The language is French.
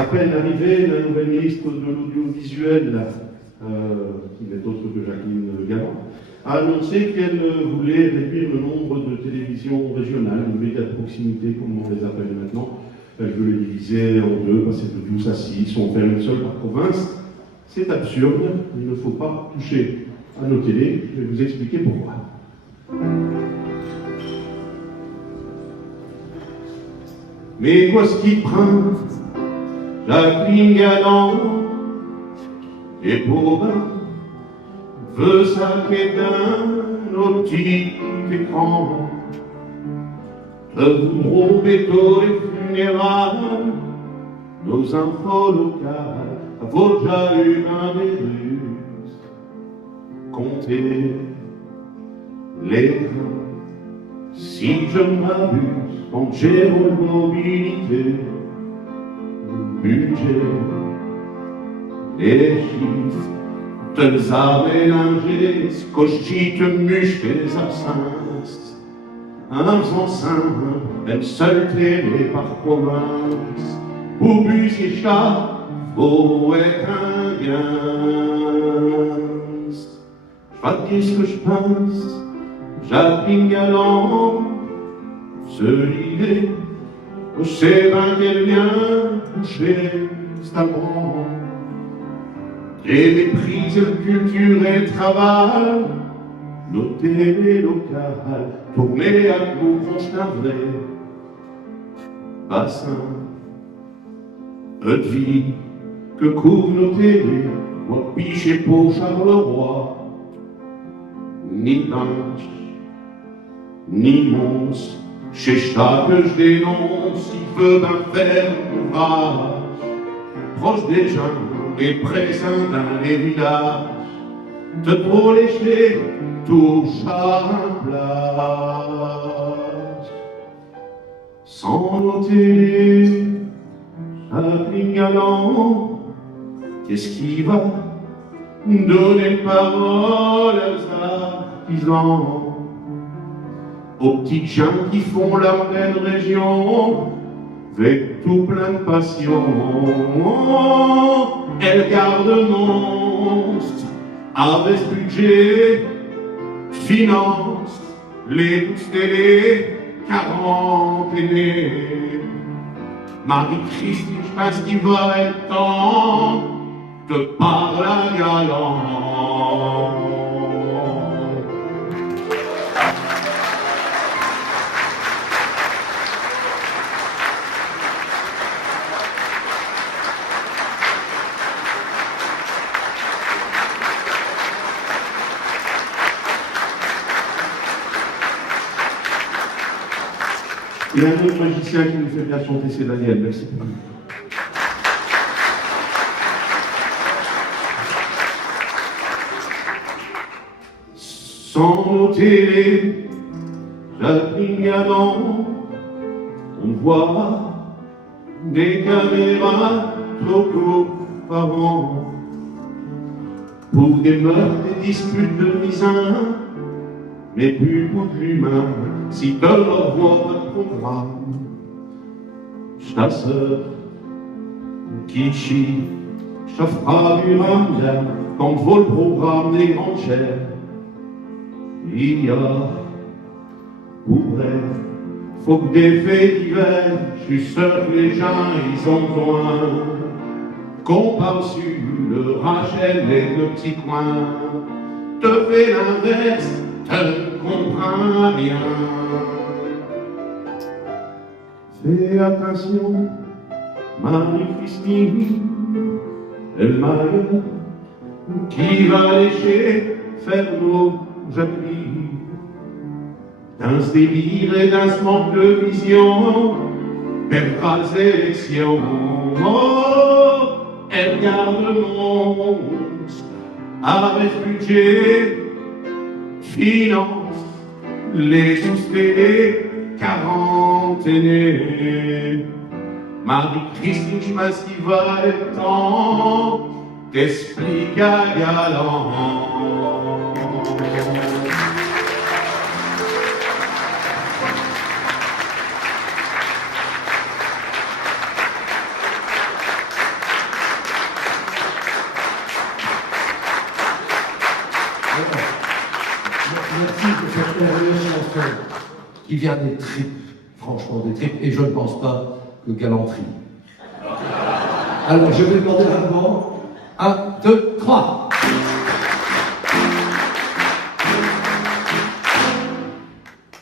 À peine arrivée, la nouvelle ministre de l'Audiovisuel, qui n'est autre que Jacqueline Galland, a annoncé qu'elle voulait réduire le nombre de télévisions régionales, de médias de proximité, comme on les appelle maintenant. Elle veut les diviser en deux, passer de 12 à 6, ou en faire une seule par province. C'est absurde, il ne faut pas toucher à nos télés. Je vais vous expliquer pourquoi. Mais quoi ce qui prend Jacqueline Galland et Pauvin veut saquer d'un optique écran. Je voudrais béto les funérailles, nos infos locales, à votre jaloux un des Russes. Comptez les trains, si je ne m'abuse, en mobilité, le budget, les chiffres, te a mélangé, scochite, muche et les absinthes. Un enceinte, une seule télé par province, où bus et chat, vaut être un gain. Je vais te dire ce que je pense, Jacqueline Galland, se l'idée, au Sévin qu'elle vient coucher constamment. Et méprise de culture et travail, nos télés locales, tournées à coups d'un vrai bassin de vie que couvrent nos télés, moi Piche et Pau, Charleroi, ni Binche, ni Mons, chez Chat que je dénonce, il veut bien faire ouvrage, proche des gens et présent dans les villages, de trop lécher, touche à un plage. Sans nos télés, Jacqueline Galland, qu'est-ce qui va donner parole aux artisans, aux petites gens qui font la pleine région, avec tout plein de passion. Elle garde monstre, avec ce budget, finance les 12 télés, 40 aînés. Marie-Christine, je pense qu'il va être temps de parler à Galland. Et un autre magicien qui nous fait bien chanter, c'est Daniel. Merci beaucoup. Sans nos télés, Jacqueline Galland, on voit des caméras trop courtes par an pour des meurtres, des disputes de misain, mais plus pour l'humain. Si de leur voix votre programme, chasseur, Kichi, chauffera du Rambien, quand vaut le programme des grandes chairs. Il y a, pour vrai, faut que des faits divers, je suis sûr que les gens, ils ont besoin, qu'on parle sur le Rachel et le petit coin, te fais l'inverse, te comprends rien. Fais attention, Marie-Christine, elle m'aille, qui va lécher, faire nos Jacqueline. Dans ce délire et dans ce manque de vision, perdra les élections. Oh, elle garde le monstre avec budget, finance les 12 télés, 40 aînés. Marie-Christine, je pense qu'il va être temps t'expliquer à Galland. Merci pour cette merveilleuse chanson qui vient des tripes, franchement des tripes, et je ne pense pas que galanterie. Alors je vais demander un moment. 1, 2, 3.